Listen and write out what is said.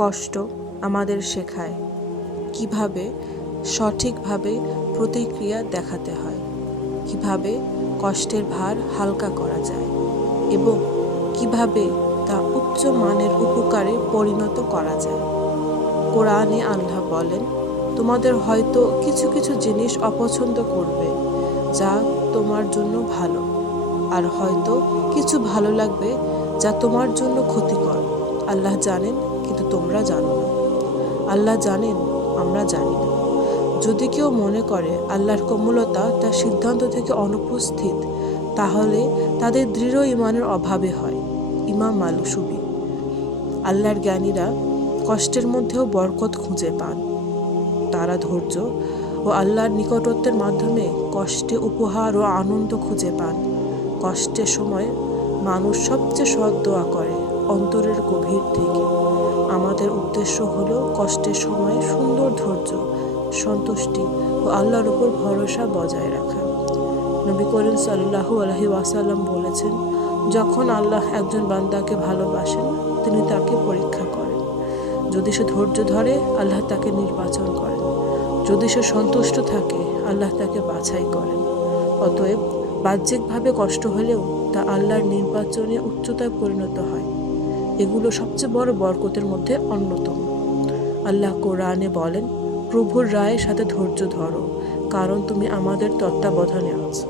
কষ্ট আমাদের শেখায় কিভাবে সঠিকভাবে প্রতিক্রিয়া দেখাতে হয়, কিভাবে কষ্টের ভার হালকা করা যায় এবং কিভাবে তা উচ্চ মানের উপকারে পরিণত করা যায়। কোরআনে আল্লাহ বলেন, তোমাদের হয়তো কিছু কিছু জিনিস অপছন্দ করবে যা তোমার জন্য ভালো, আর হয়তো কিছু ভালো লাগবে যা তোমার জন্য ক্ষতিকর। আল্লাহ জানেন, কিন্তু তোমরা জানো না। আল্লাহ জানেন, আমরা জানি না। যদি কেউ মনে করে আল্লাহর কোমলতা তার সিদ্ধান্ত থেকে অনুপস্থিত, তাহলে তাদের দৃঢ় ঈমানের অভাবে হয়। ইমাম মালুসুবি। আল্লাহর জ্ঞানীরা কষ্টের মধ্যেও বরকত খুঁজে পান। তারা ধৈর্য ও আল্লাহর নিকটত্বের মাধ্যমে কষ্টে উপহার ও আনন্দ খুঁজে পান। কষ্টের সময় মানুষ সবচেয়ে সৎ দোয়া করে অন্তরের গভীর থেকে। আমাদের উদ্দেশ্য হলো কষ্টের সময় সুন্দর ধৈর্য, সন্তুষ্টি ও আল্লাহর উপর ভরসা বজায় রাখা। নবী করিম সাল্লাল্লাহু আলাইহি ওয়াসাল্লাম বলেছেন, যখন আল্লাহ একজন বান্দাকে ভালোবাসেন, তিনি তাকে পরীক্ষা করেন। যদি সে ধৈর্য ধরে, আল্লাহ তাকে নির্বাচন করেন। যদি সে সন্তুষ্ট থাকে, আল্লাহ তাকে বাছাই করেন। অতএব বাহ্যিকভাবে কষ্ট হলেও তা আল্লাহর নির্বাচনে উচ্চতায় পরিণত হয়। এগুলো সবচেয়ে বড় বরকতের মধ্যে অন্যতম। আল্লাহ কোরআনে বলেন, প্রভুর রায়ের সাথে ধৈর্য ধরো, কারণ তুমি আমাদের তত্ত্বাবধানে আছো।